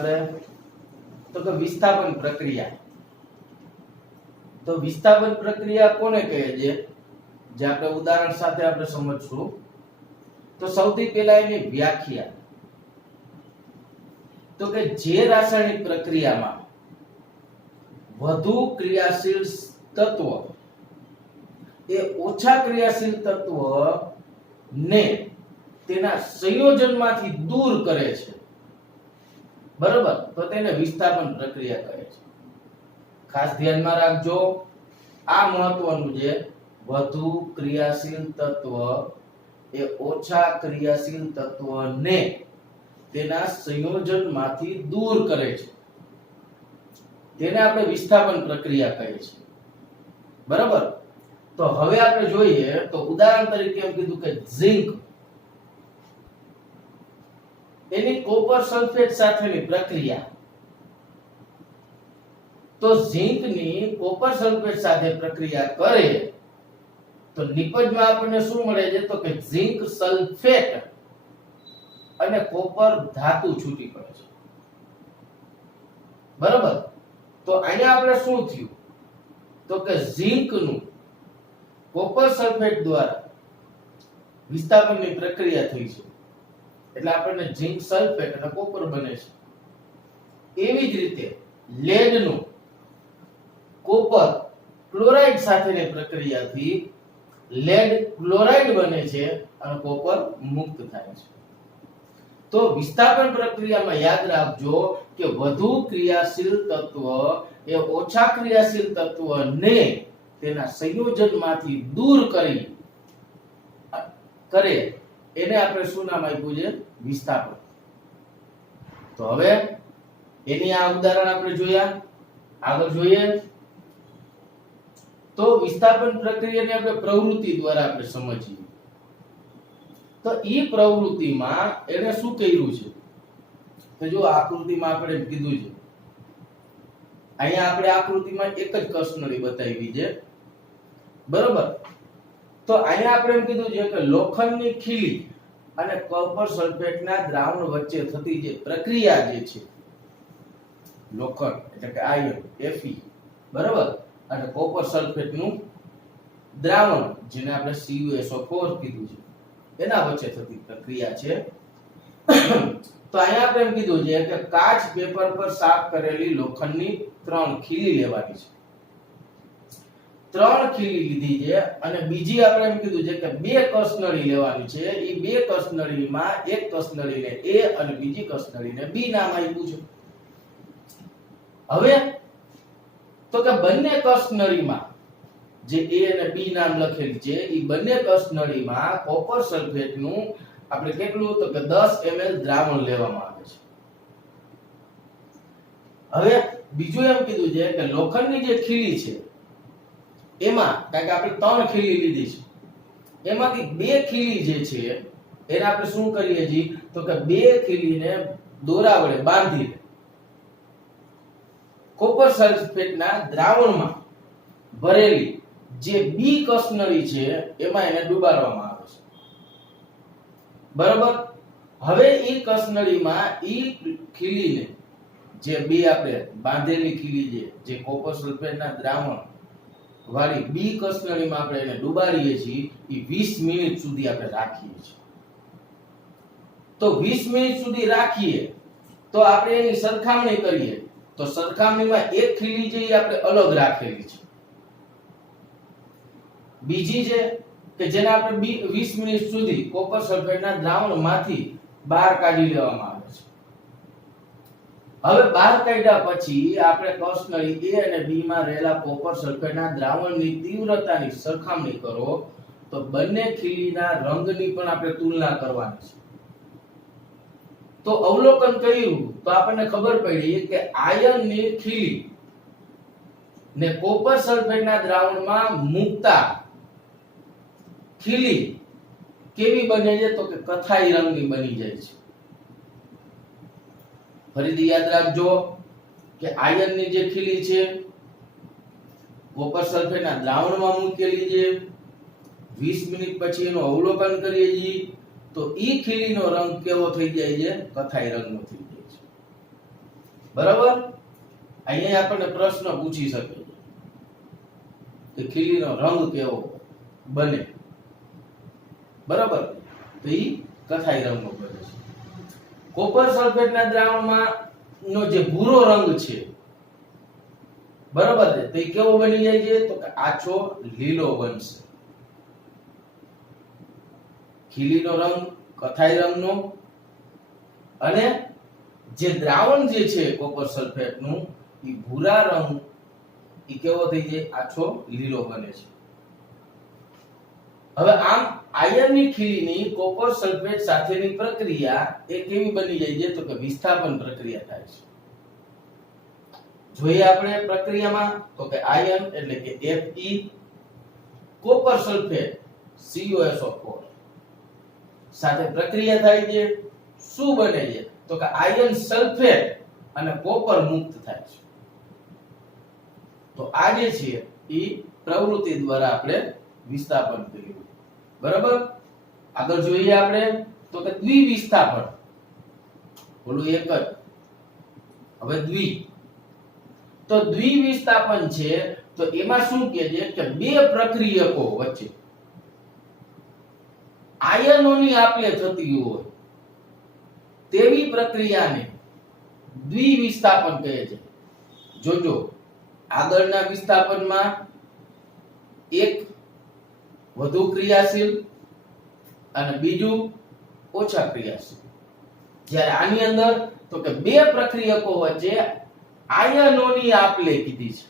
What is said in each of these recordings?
આપણે તો કે વિસ્થાપન પ્રક્રિયા. તો વિસ્થાપન પ્રક્રિયા કોને કહે છે, જે આપણે ઉદાહરણ સાથે આપણે સમજશું. તો સૌથી પહેલા એની વ્યાખ્યા. તો કે જે રાસાયણિક પ્રક્રિયામાં વધુ ક્રિયાશીલ તત્વ એ ઓછા ક્રિયાશીલ તત્વ ને તેના સંયોજનમાંથી દૂર કરે છે, બરોબર, તો તેને વિસ્થાપન પ્રક્રિયા કહે છે. ખાસ ધ્યાનમાં રાખજો, આ મહત્વનું છે. વધુ ક્રિયાશીલ તત્વ એ ઓછા ક્રિયાશીલ તત્વને તેના સંયોજનમાંથી દૂર કરે છે, તેને આપણે વિસ્થાપન પ્રક્રિયા કહે છે, બરાબર. તો હવે આપણે જોઈએ તો ઉદાહરણ તરીકે એમ કીધું કે ઝિંક, એની કોપર સલ્ફેટ સાથેની પ્રક્રિયા. તો ઝિંકની કોપર સલ્ફેટ સાથે પ્રક્રિયા કરે તો નિપજમાં આપણને શું મળે છે, તો કે ઝિંક સલ્ફેટ અને કોપર ધાતુ છૂટી પડે છે, બરાબર. તો અહીંયા આપણે શું થયું, તો કે ઝિંકનું કોપર સલ્ફેટ દ્વારા વિસ્થાપનની પ્રક્રિયા થઈ છે, એટલે આપણને ઝિંક સલ્ફેટ અને કોપર બને છે. એવી જ રીતે લેડનું કોપર ક્લોરાઇડ સાથેની પ્રક્રિયાથી લેડ ક્લોરાઇડ બને છે અને કોપર મુક્ત થાય છે. તો વિસ્થાપન પ્રક્રિયામાં યાદ રાખજો કે વધુ ક્રિયાશીલ તત્વ એ ઓછા ક્રિયાશીલ તત્વને તેના સંયોજનમાંથી દૂર કરે એને આપણે શું નામ આપ્યું છે, વિસ્થાપન. તો હવે એની આ ઉદાહરણ આપણે જોયા. આગળ જોઈએ તો વિસ્થાપન પ્રક્રિયાને આપણે પ્રવૃત્તિ દ્વારા આપણે સમજીએ. તો ઈ પ્રવૃત્તિમાં એને શું કર્યું છે, તો જો આકૃતિમાં આપણે કીધું છે, અહીંયા આપણે આકૃતિમાં એક જ કસનળી બતાવી છે, બરોબર. તો અહીંયા આપણે એમ કીધું છે કે લોખંડની ખીલી અને કોપર સલ્ફેટના દ્રાવણ વચ્ચે થતી જે પ્રક્રિયા જે છે, લોખંડ એટલે કે આયન Fe, બરોબર, અને કોપર સલ્ફેટનું દ્રાવણ જેને આપણે CuSO4 કીધું છે, એના વચ્ચે થતી પ્રક્રિયા છે. તો અહીંયા આપણે એમ કીધું છે કે કાચ પેપર પર સાફ કરેલી લોખંડની 3 ખીલી લેવાની છે. 3 ખીલી લીધી છે અને બીજી આપણે એમ કીધું છે કે 2 કસનળી લેવાની છે. એ 2 કસનળીમાં એક કસનળીને A અને બીજી કસનળીને B નામ આપ્યું છે. હવે તો કે બંને કસનળીમાં જે A અને B નામ લખેલી છે, એ બંને કસનળીમાં કોપર સલ્ફેટનું આપણે કેટલું, તો કે 10 ml દ્રાવણ લેવામાં આવે છે. હવે બીજું એમ કીધું છે કે લોખંડની જે ખીલી છે એમાં, કારણ કે આપણે 3 ખીલી લીધી છે, એમાંથી 2 ખીલી જે છે એને આપણે શું કરીએ છીએ, તો કે 2 ખીલીને દોરા વડે બાંધીને કોપર સલ્ફેટના દ્રાવણમાં ભરેલી જે બી કસનળી છે એમાં એને ડુબાડવામાં આવે છે, બરાબર. હવે એ કસનળીમાં ઈ ખીલીને જે બી આપણે બાંધેલી ખીલી જે કોપર સલ્ફેટના દ્રાવણ વાળી બી કસનળીમાં આપણે એને ડુબાડીએ છીએ, એ 20 મિનિટ સુધી આપણે રાખીએ છીએ. તો 20 મિનિટ સુધી રાખીએ તો આપણે એની સરખામણી કરીએ તો સરખામણીમાં એક ખીલી જે આપણે અલગ રાખેલી છે, બીજી છે કે જેને આપણે 20 મિનિટ સુધી કોપર સલ્ફેટના દ્રાવણમાંથી બહાર કાઢી લેવામાં આવે છે. હવે બહાર કાઢ્યા પછી આપણે કસનળી A અને B માં રહેલા કોપર સલ્ફેટના દ્રાવણની તીવ્રતાની સરખામણી કરો તો બંને ખીલીના રંગની પણ આપણે તુલના કરવાની છે. તો અવલોકન કર્યું તો આપણને ખબર પડી કે આયનની ખીલી ને કોપર સલ્ફેટના દ્રાવણમાં મૂકતા ખીલી કેવી બને છે, તો કે કથાઈ રંગની બની જાય છે. ફરીથી યાદ રાખજો કે આયનની જે ખીલી છે કોપર સલ્ફેટના દ્રાવણમાં મૂકેલી છે, 20 મિનિટ પછી એનું અવલોકન કરીએ છીએ તો ઈ ખીલીનો રંગ કેવો થઈ જાય છે, કથાઈ રંગનો થઈ જાય છે. બરાબર. અહીંયા આપણને પ્રશ્ન પૂછી શકે કે ખીલીનો રંગ કેવો બને, બરાબર. તો ઈ કથાઈ રંગનો બને છે. કોપર સલ્ફેટના દ્રાવણમાં નો જે ભૂરો રંગ છે, બરાબર છે, તો ઈ કેવો બની જાય છે? તો કે આછો લીલો બનશે. ખીલીનો રંગ કથાઈ રંગનો, અને જે દ્રાવણ જે છે કોપર સલ્ફેટનું ઈ ભૂરા રંગ ઈ કેવો થઈ જાય? આછો લીલો બને છે. હવે આમ આયર્નની ખીલીની કોપર સલ્ફેટ સાથેની પ્રક્રિયા એ કેવી બની જાય છે? તો કે વિસ્થાપન પ્રક્રિયા થાય છે. જોઈએ આપણે પ્રક્રિયામાં તો કે આયર્ન એટલે કે Fe, કોપર સલ્ફેટ CuSO4 સાથે પ્રક્રિયા થાય છે. શું બને છે? તો કે આયર્ન સલ્ફેટ અને કોપર મુક્ત થાય છે. તો આ જે છે એ પ્રવૃત્તિ દ્વારા આપણે વિસ્થાપન કર્યું, બરાબર. આગળ જોઈએ આપણે તો કે દ્વિવિસ્થાપન. બોલું એક જ, હવે દ્વિ. તો દ્વિવિસ્થાપન છે તો એમાં શું કહે છે કે બે પ્રક્રિયકો વચ્ચે આયનોની આપલે થતી હોય તેવી પ્રક્રિયાને દ્વિવિસ્થાપન કહે છે. જોજો, આગળના વિસ્થાપનમાં એક વધુ ક્રિયાશીલ અને બીજું ઓછા ક્રિયાશીલ. જ્યારે આની અંદર તો કે બે પ્રક્રિયકો વચ્ચે આયનોની આપલે કીધી છે,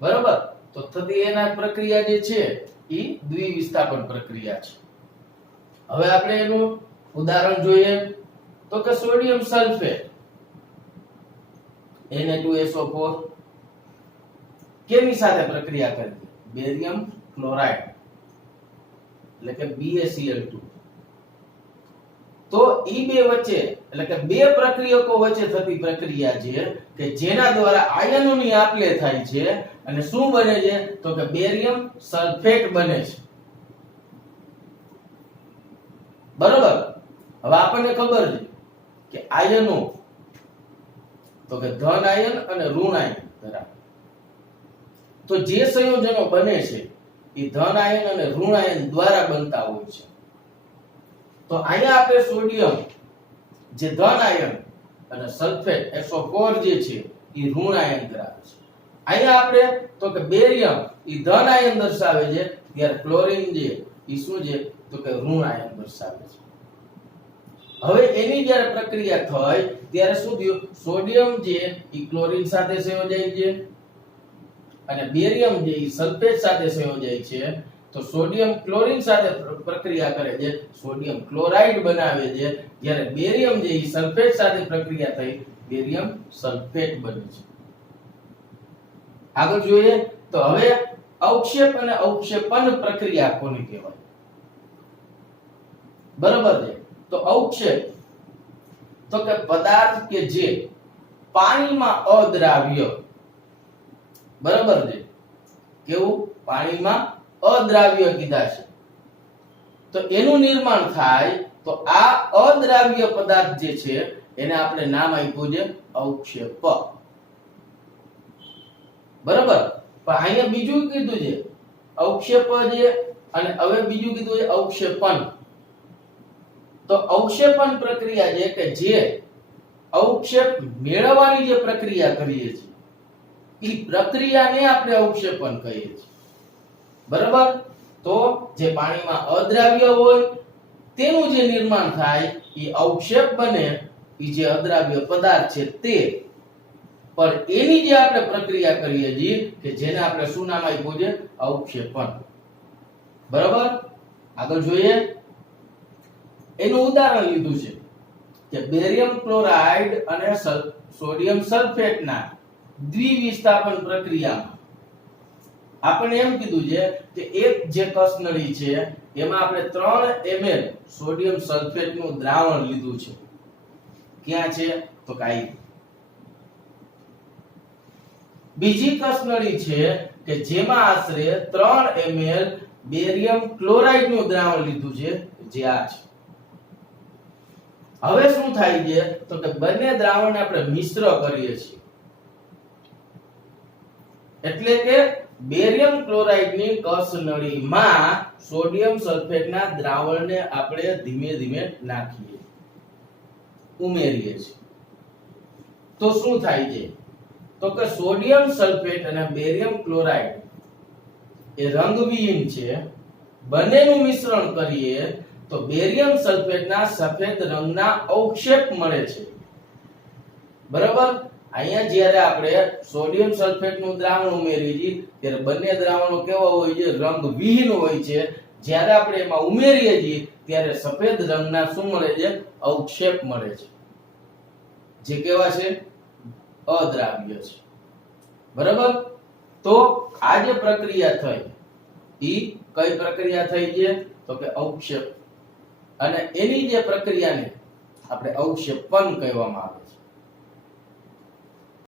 બરાબર. તો થતી એના પ્રક્રિયા જે છે એ દ્વિવિસ્થાપન પ્રક્રિયા છે. હવે આપણે એનું ઉદાહરણ જોઈએ તો કે સોડિયમ સલ્ફેટ Na2SO4 કેની સાથે પ્રક્રિયા કરે છે? બેરિયમ ક્લોરાઇડ એટલે કે BaCl2. તો ઈ બે વચ્ચે એટલે કે બે પ્રક્રિયકો વચ્ચે થતી પ્રક્રિયા છે કે જેના દ્વારા આયનોની આપલે થાય છે અને શું બને છે? તો કે બેરિયમ સલ્ફેટ બને છે, બરાબર. હવે આપણને ખબર છે કે આયનો તો કે ધન આયન અને ઋણ આયન ધરાવે. તો જે સંયોજનો બને છે એ ધન આયન અને ઋણ આયન દ્વારા બનતા હોય છે. તો અહીંયા આપણે સોડિયમ જે ધન આયન અને સલ્ફેટ SO4 જે છે એ ઋણ આયન ધરાવે છે. અહીંયા આપણે તો કે બેરિયમ એ ધન આયન દર્શાવે છે, ત્યારે ક્લોરીન જે એ શું છે? તો કે ઋણ આયન દર્શાવે છે. હવે એની જ્યારે પ્રક્રિયા થઈ ત્યારે શું થયું? સોડિયમ જે એ ક્લોરીન સાથે સંયોજાય છે અને બેરિયમ જે એ સલ્ફેટ સાથે સંયોજાય છે. તો સોડિયમ ક્લોરીન સાથે પ્રક્રિયા કરે છે, સોડિયમ ક્લોરાઇડ બનાવે છે, જ્યારે બેરિયમ જે એ સલ્ફેટ સાથે પ્રક્રિયા થઈ બેરિયમ સલ્ફેટ બને છે. આગળ જોઈએ તો હવે અવક્ષેપ અને અવક્ષેપન પ્રક્રિયા કોને કહેવાય? બરાબર છે. તો અવક્ષેપ તો કે પદાર્થ કે જે પાણીમાં અદ્રાવ્ય, બરાબર છે, કેવું? પાણીમાં અદ્રાવ્ય કીધા છે તો એનું નિર્માણ થાય. તો આ અદ્રાવ્ય પદાર્થ જે છે એને આપણે નામ આપ્યું છે અવક્ષેપ, બરાબર. પણ અહીંયા બીજું કીધું છે અવક્ષેપ છે અને હવે બીજું કીધું છે અવક્ષેપન. તો અવક્ષેપન પ્રક્રિયા છે કે જે અવક્ષેપ મેળવવાની જે પ્રક્રિયા કરીએ છીએ એ પ્રક્રિયાને આપણે અવક્ષેપન કહીએ છીએ, બરાબર. તો જે પાણીમાં અદ્રાવ્ય હોય તેનું જે નિર્માણ થાય એ અવક્ષેપ બને, એ જે અદ્રાવ્ય પદાર્થ છે તે. પણ એની જે આપણે પ્રક્રિયા કરીએ છીએ કે જેને આપણે શું નામ આપ્યું છે? અવક્ષેપન, બરાબર. આગળ જોઈએ, એનું ઉદાહરણ લીધું છે કે બેરિયમ ક્લોરાઇડ અને સોડિયમ સલ્ફેટના દ્વિવિસ્થાપન પ્રક્રિયામાં આપણે એમ કીધું છે કે એક જે કસનળી છે એમાં આપણે 3 ml સોડિયમ સલ્ફેટનું દ્રાવણ લીધું છે. ક્યાં છે? તો કાઈ. બીજી કસનળી છે કે જેમાં આશરે 3 ml બેરિયમ ક્લોરાઇડ નું દ્રાવણ લીધું છે, જે આ છે. હવે શું થાય છે તો કે બંને દ્રાવણને આપણે મિશ્ર કરીએ છીએ, એટલે કે બેરિયમ ક્લોરાઇડની કસનળીમાં સોડિયમ સલ્ફેટના દ્રાવણને આપણે ધીમે ધીમે નાખીએ, ઉમેરીએ છીએ. તો શું થાય છે તો કે સોડિયમ સલ્ફેટ અને બેરિયમ ક્લોરાઇડ એ રંગવિહીન છે. બંનેનું મિશ્રણ કરીએ તો બેરિયમ સલ્ફેટના સફેદ રંગના અવક્ષેપ મળે છે. બરાબર. અહીંયા જ્યારે આપણે સોડિયમ સલ્ફેટનું દ્રાવણ ઉમેરીએ છીએ ત્યારે બંને દ્રાવણો કેવા હોય છે? રંગવિહીન હોય છે. જ્યારે આપણે એમાં ઉમેરીએ છીએ ત્યારે સફેદ રંગના શું મળે છે? અવક્ષેપ મળે છે, જે કેવા છે? અદ્રાવ્ય છે. બરાબર. તો આ જે પ્રક્રિયા થઈ ઈ કઈ પ્રક્રિયા થઈ છે તો કે અવક્ષેપ, અને એની જે પ્રક્રિયાને આપણે અવક્ષેપન કહેવામાં આવે છે.